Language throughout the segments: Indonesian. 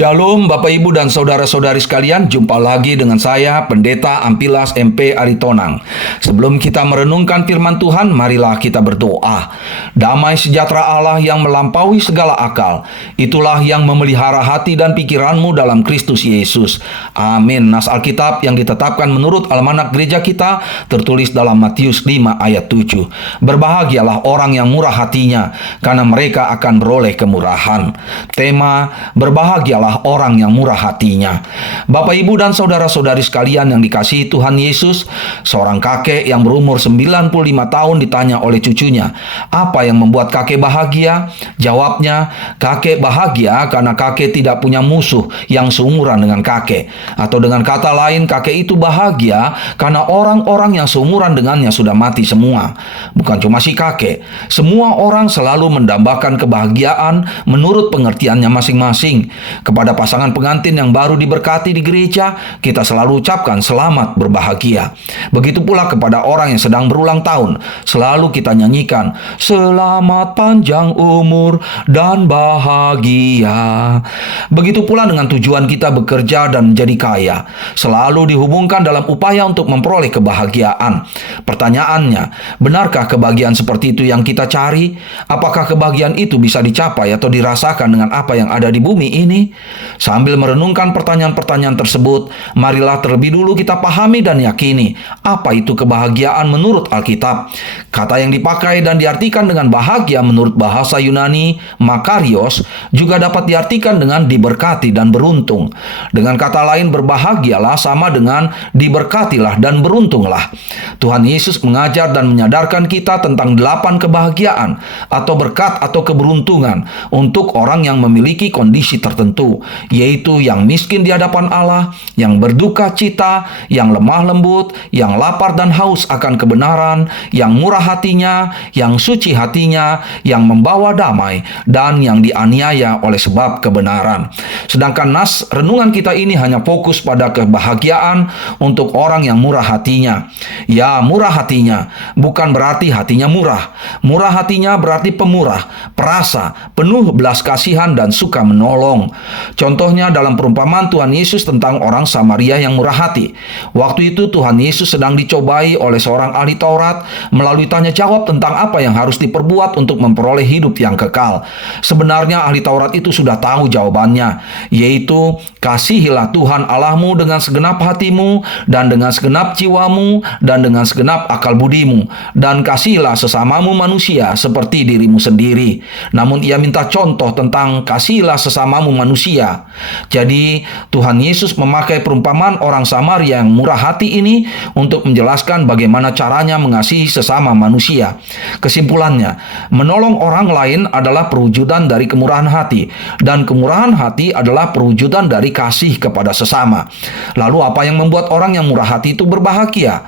Shalom Bapak Ibu dan Saudara-saudari sekalian, jumpa lagi dengan saya Pendeta Ampilas MP Aritonang. Sebelum kita merenungkan firman Tuhan, marilah kita berdoa. Damai sejahtera Allah yang melampaui segala akal, itulah yang memelihara hati dan pikiranmu dalam Kristus Yesus. Amin. Nas Alkitab yang ditetapkan menurut almanak gereja kita tertulis dalam Matius 5 ayat 7. Berbahagialah orang yang murah hatinya, karena mereka akan beroleh kemurahan. Tema berbahagialah orang yang murah hatinya. Bapak, Ibu, dan saudara-saudari sekalian yang dikasihi Tuhan Yesus, seorang kakek yang berumur 95 tahun ditanya oleh cucunya, apa yang membuat kakek bahagia? Jawabnya, kakek bahagia karena kakek tidak punya musuh yang seumuran dengan kakek. Atau dengan kata lain, kakek itu bahagia karena orang-orang yang seumuran dengannya sudah mati semua. Bukan cuma si kakek, semua orang selalu mendambakan kebahagiaan menurut pengertiannya masing-masing. Kepada pasangan pengantin yang baru diberkati di gereja, kita selalu ucapkan selamat berbahagia. Begitu pula kepada orang yang sedang berulang tahun, selalu kita nyanyikan selamat panjang umur dan bahagia. Begitu pula dengan tujuan kita bekerja dan menjadi kaya, selalu dihubungkan dalam upaya untuk memperoleh kebahagiaan. Pertanyaannya, benarkah kebahagiaan seperti itu yang kita cari? Apakah kebahagiaan itu bisa dicapai atau dirasakan dengan apa yang ada di bumi ini? Sambil merenungkan pertanyaan-pertanyaan tersebut, marilah terlebih dulu kita pahami dan yakini apa itu kebahagiaan menurut Alkitab. Kata yang dipakai dan diartikan dengan bahagia menurut bahasa Yunani, makarios, juga dapat diartikan dengan diberkati dan beruntung. Dengan kata lain, berbahagialah sama dengan diberkatilah dan beruntunglah. Tuhan Yesus mengajar dan menyadarkan kita tentang 8 kebahagiaan atau berkat atau keberuntungan untuk orang yang memiliki kondisi tertentu, yaitu yang miskin di hadapan Allah, yang berduka cita, yang lemah lembut, yang lapar dan haus akan kebenaran, yang murah hatinya, yang suci hatinya, yang membawa damai, dan yang dianiaya oleh sebab kebenaran. Sedangkan nas renungan kita ini hanya fokus pada kebahagiaan untuk orang yang murah hatinya. Ya, murah hatinya bukan berarti hatinya murah. Murah hatinya berarti pemurah, perasa, penuh belas kasihan dan suka menolong. Contohnya dalam perumpamaan Tuhan Yesus tentang orang Samaria yang murah hati. Waktu itu Tuhan Yesus sedang dicobai oleh seorang ahli Taurat melalui tanya jawab tentang apa yang harus diperbuat untuk memperoleh hidup yang kekal. Sebenarnya ahli Taurat itu sudah tahu jawabannya, yaitu kasihilah Tuhan Allahmu dengan segenap hatimu dan dengan segenap jiwamu dan dengan segenap akal budimu, dan kasihilah sesamamu manusia seperti dirimu sendiri. Namun ia minta contoh tentang kasihilah sesamamu manusia. Jadi Tuhan Yesus memakai perumpamaan orang Samaria yang murah hati ini untuk menjelaskan bagaimana caranya mengasihi sesama manusia. Kesimpulannya, menolong orang lain adalah perwujudan dari kemurahan hati, dan kemurahan hati adalah perwujudan dari kasih kepada sesama. Lalu apa yang membuat orang yang murah hati itu berbahagia?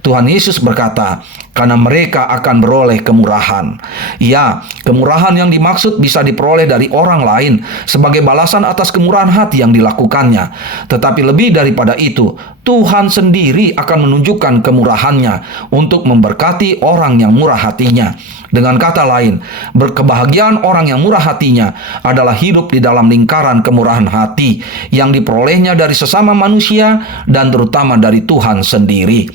Tuhan Yesus berkata, karena mereka akan beroleh kemurahan. Ya, kemurahan yang dimaksud bisa diperoleh dari orang lain sebagai balasan atas kemurahan hati yang dilakukannya. Tetapi lebih daripada itu, Tuhan sendiri akan menunjukkan kemurahannya untuk memberkati orang yang murah hatinya. Dengan kata lain, berkebahagiaan orang yang murah hatinya adalah hidup di dalam lingkaran kemurahan hati yang diperolehnya dari sesama manusia dan terutama dari Tuhan sendiri.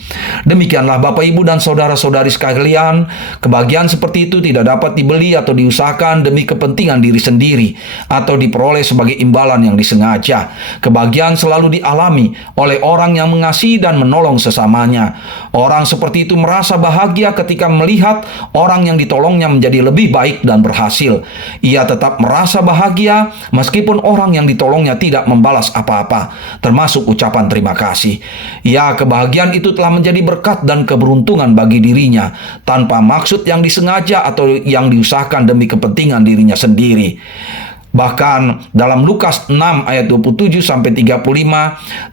Demikianlah Bapak, Ibu, dan saudara-saudari sekalian, kebahagiaan seperti itu tidak dapat dibeli atau diusahakan demi kepentingan diri sendiri atau diperoleh sebagai imbalan yang disengaja. Kebahagiaan selalu dialami oleh orang yang mengasihi dan menolong sesamanya. Orang seperti itu merasa bahagia ketika melihat orang yang ditolongnya menjadi lebih baik dan berhasil. Ia tetap merasa bahagia meskipun orang yang ditolongnya tidak membalas apa-apa, termasuk ucapan terima kasih. Ya, kebahagiaan itu telah menjadi berkat dan keberuntungan bagi dirinya tanpa maksud yang disengaja atau yang diusahakan demi kepentingan dirinya sendiri. Bahkan dalam Lukas 6 ayat 27-35,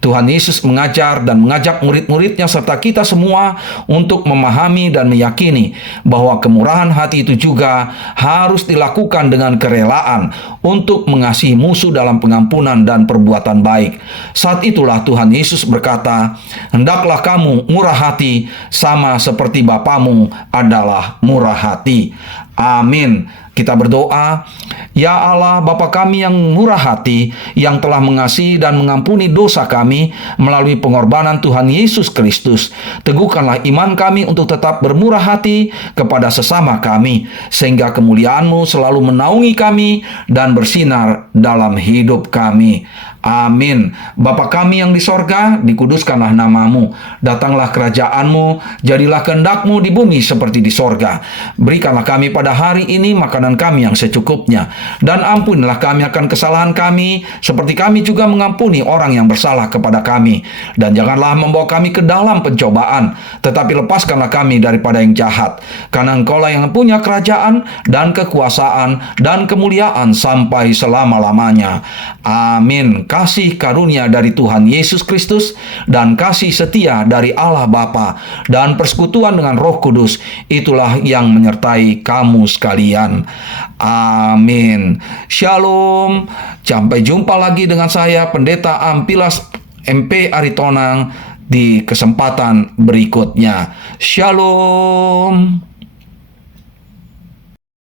Tuhan Yesus mengajar dan mengajak murid-muridnya serta kita semua untuk memahami dan meyakini bahwa kemurahan hati itu juga harus dilakukan dengan kerelaan untuk mengasihi musuh dalam pengampunan dan perbuatan baik. Saat itulah Tuhan Yesus berkata, "Hendaklah kamu murah hati sama seperti Bapamu adalah murah hati." Amin. Kita berdoa, ya Allah Bapa kami yang murah hati, yang telah mengasihi dan mengampuni dosa kami melalui pengorbanan Tuhan Yesus Kristus. Teguhkanlah iman kami untuk tetap bermurah hati kepada sesama kami, sehingga kemuliaan-Mu selalu menaungi kami dan bersinar dalam hidup kami. Amin. Bapa kami yang di sorga, dikuduskanlah nama-Mu. Datanglah kerajaan-Mu, jadilah kehendak-Mu di bumi seperti di sorga. Berikanlah kami pada hari ini makanan kami yang secukupnya. Dan ampunilah kami akan kesalahan kami, seperti kami juga mengampuni orang yang bersalah kepada kami. Dan janganlah membawa kami ke dalam pencobaan, tetapi lepaskanlah kami daripada yang jahat. Karena Engkau-lah yang punya kerajaan dan kekuasaan dan kemuliaan sampai selama-lamanya. Amin. Kasih karunia dari Tuhan Yesus Kristus dan kasih setia dari Allah Bapa dan persekutuan dengan Roh Kudus, itulah yang menyertai kamu sekalian. Amin. Shalom. Sampai jumpa lagi dengan saya, Pendeta Ampilas MP Aritonang, di kesempatan berikutnya. Shalom.